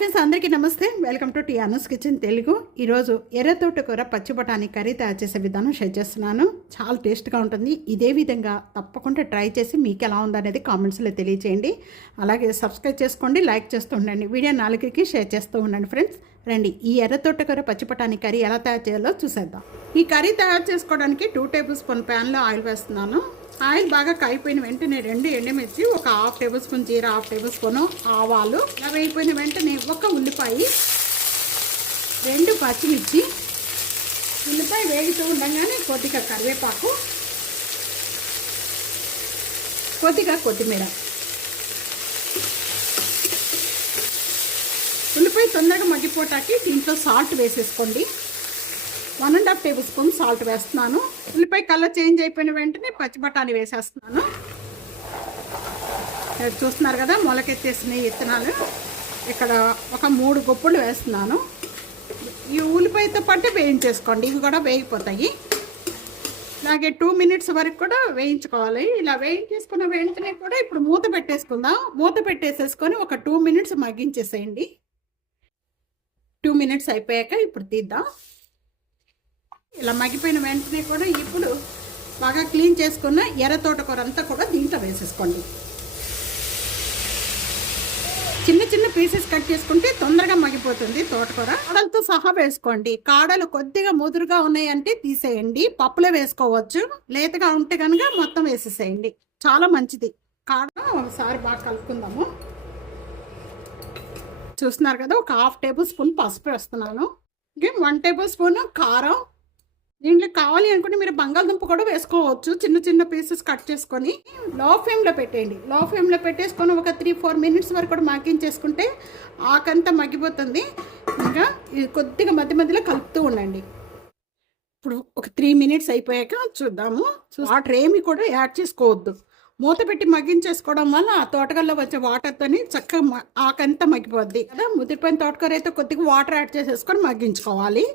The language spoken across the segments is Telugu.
ఫ్రెండ్స్ అందరికీ నమస్తే. Welcome to Tiana's kitchen Telugu ఈరోజు ఎర్ర తోటకూర పచ్చి బఠానీ కర్రీ తయారు చేసే విధానం షేర్ చేస్తున్నాను. చాలా టేస్ట్గా ఉంటుంది. ఇదే విధంగా తప్పకుండా ట్రై చేసి మీకు ఎలా ఉందనేది కామెంట్స్లో తెలియచేయండి. అలాగే సబ్స్క్రైబ్ చేసుకోండి లైక్ చేస్తూ ఉండండి. వీడియో నాలుగుకి షేర్ చేస్తూ ఉండండి ఫ్రెండ్స్ రండి ఈ ఎర్ర తోటకూర పచ్చి బఠానీ కర్రీ ఎలా తయారు చేయాలో చూసేద్దాం. ఈ కర్రీ తయారు చేసుకోవడానికి టూ టేబుల్ స్పూన్ ప్యాన్లో ఆయిల్ వేస్తున్నాను. ఆయిల్ బాగా కాయిపోయిన వెంటనే రెండు ఎండుమిర్చి ఒక హాఫ్ టేబుల్ స్పూన్ జీర హాఫ్ టేబుల్ స్పూన్ ఆవాలు. ఇలా వేయిపోయిన వెంటనే ఒక ఉల్లిపాయ రెండు పచ్చిమిర్చి. ఉల్లిపాయ వేగుతూ ఉండగానే కొద్దిగా కరివేపాకు కొద్దిగా కొత్తిమీర. ఉల్లిపాయ తొందరగా మగ్గిపోటాకి దీంట్లో సాల్ట్ వేసేసుకోండి. One and half tablespoon salt వేస్తున్నాను. ఉల్లిపాయ కలర్ చేంజ్ అయిపోయిన వెంటనే పచ్చి బఠానీ వేసేస్తున్నాను. చూస్తున్నారు కదా మొలకెత్తేసిన విత్తనాలు. ఇక్కడ ఒక మూడు గొప్పలు వేస్తున్నాను. ఈ ఉల్లిపాయతో పాటు వేయించేసుకోండి ఇవి కూడా వేగిపోతాయి. ఇలాగే టూ మినిట్స్ వరకు కూడా వేయించుకోవాలి. ఇలా వేయించేసుకున్న వెంటనే కూడా ఇప్పుడు మూత పెట్టేసుకుందాం. మూత పెట్టేసేసుకొని ఒక టూ మినిట్స్ మగ్గించేసేయండి. టూ మినిట్స్ అయిపోయాక ఇప్పుడు తీద్దాం. ఇలా మగ్గిపోయిన వెంటనే కూడా ఇప్పుడు బాగా క్లీన్ చేసుకున్న ఎర్ర తోటకూర అంతా కూడా దీంట్లో వేసేసుకోండి. చిన్న చిన్న పీసెస్ కట్ చేసుకుంటే తొందరగా మగ్గిపోతుంది తోటకూర. కాడలతో సహా వేసుకోండి. కాడలు కొద్దిగా ముదురుగా ఉన్నాయంటే తీసేయండి. పప్పులో వేసుకోవచ్చు. లేతగా ఉంటే కనుక మొత్తం వేసేసేయండి. చాలా మంచిది. కాడ ఒకసారి బాగా కలుపుకుందాము. చూస్తున్నారు కదా ఒక హాఫ్ టేబుల్ స్పూన్ పసుపు వేస్తున్నాను. వన్ టేబుల్ స్పూన్ కారం. దీంట్లో కావాలి అనుకుంటే మీరు బంగాళదుంప కూడా వేసుకోవచ్చు. చిన్న చిన్న పీసెస్ కట్ చేసుకొని లో ఫ్లేమ్లో పెట్టేయండి లో ఫ్లేమ్లో పెట్టేసుకొని ఒక త్రీ ఫోర్ మినిట్స్ వరకు కూడా మాకించేసుకుంటే ఆకంతా మగ్గిపోతుంది. ఇంకా ఇది కొద్దిగా మధ్య మధ్యలో కలుపుతూ ఉండండి. ఇప్పుడు ఒక త్రీ మినిట్స్ అయిపోయాక చూద్దాము. వాటర్ ఏమి కూడా యాడ్ చేసుకోవద్దు. మూత పెట్టి మగ్గించేసుకోవడం వల్ల ఆ తోటకల్లో వచ్చే వాటర్తోని చక్కగా ఆకంతా మగ్గిపోద్ది. కదా? ముదిరిపోయిన తోటకూర అయితే కొద్దిగా వాటర్ యాడ్ చేసేసుకొని మగ్గించుకోవాలి.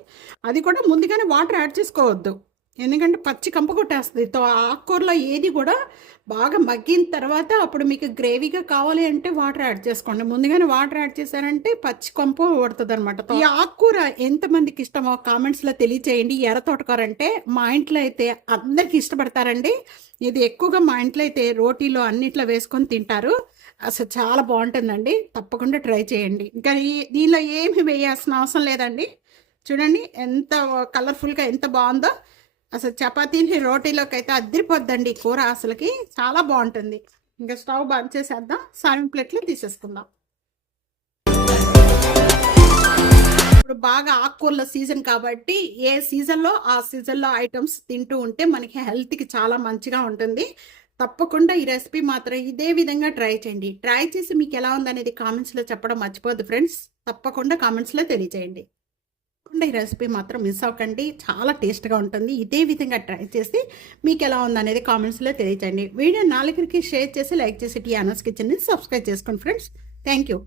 అది కూడా ముందుగానే వాటర్ యాడ్ చేసుకోవద్దు. ఎందుకంటే పచ్చి కంప కొట్టేస్తుంది. తో ఆకుకూరలో ఏది కూడా బాగా మగ్గిన తర్వాత అప్పుడు మీకు గ్రేవీగా కావాలి అంటే వాటర్ యాడ్ చేసుకోండి. ముందుగానే వాటర్ యాడ్ చేశారంటే పచ్చి కంప పడుతుంది అనమాట ఈ ఆకుకూర ఎంతమందికి ఇష్టమో కామెంట్స్లో తెలియచేయండి. ఎర్ర తోటకూర అంటే మా ఇంట్లో అయితే అందరికి ఇష్టపడతారండి. ఇది ఎక్కువగా మా ఇంట్లో అయితే రోటీలో అన్నిట్లో వేసుకొని తింటారు. అసలు చాలా బాగుంటుందండి. తప్పకుండా ట్రై చేయండి. ఇంకా ఈ దీనిలో ఏమి వేయాల్సిన అవసరం లేదండి. చూడండి ఎంత కలర్ఫుల్గా ఎంత బాగుందో. అసలు చపాతీని రోటీలోకి అయితే అద్దరిపోద్దండి కూర అసలుకి. చాలా బాగుంటుంది. ఇంకా స్టవ్ బంద్ చేసేద్దాం. సర్వింగ్ ప్లేట్లో తీసేసుకుందాం. ఇప్పుడు బాగా ఆకుకూరల సీజన్ కాబట్టి ఏ సీజన్లో ఆ సీజన్లో ఐటమ్స్ తింటూ ఉంటే మనకి హెల్త్కి చాలా మంచిగా ఉంటుంది. తప్పకుండా ఈ రెసిపీ మాత్రం ఇదే విధంగా ట్రై చేయండి. ట్రై చేసి మీకు ఎలా ఉందనేది కామెంట్స్లో చెప్పడం మర్చిపోద్దు ఫ్రెండ్స్. తప్పకుండా కామెంట్స్లో తెలియజేయండి. తప్పకుండా ఈ రెసిపీ మాత్రం మిస్ అవ్వకండి. చాలా టేస్ట్గా ఉంటుంది. ఇదే విధంగా ట్రై చేసి మీకు ఎలా ఉందనేది కామెంట్స్లో తెలియచేయండి. వీడియో నాలుగురికి షేర్ చేసి లైక్ చేసి టీ అనస్ కిచెన్ని సబ్స్క్రైబ్ చేసుకోండి ఫ్రెండ్స్ థ్యాంక్ యూ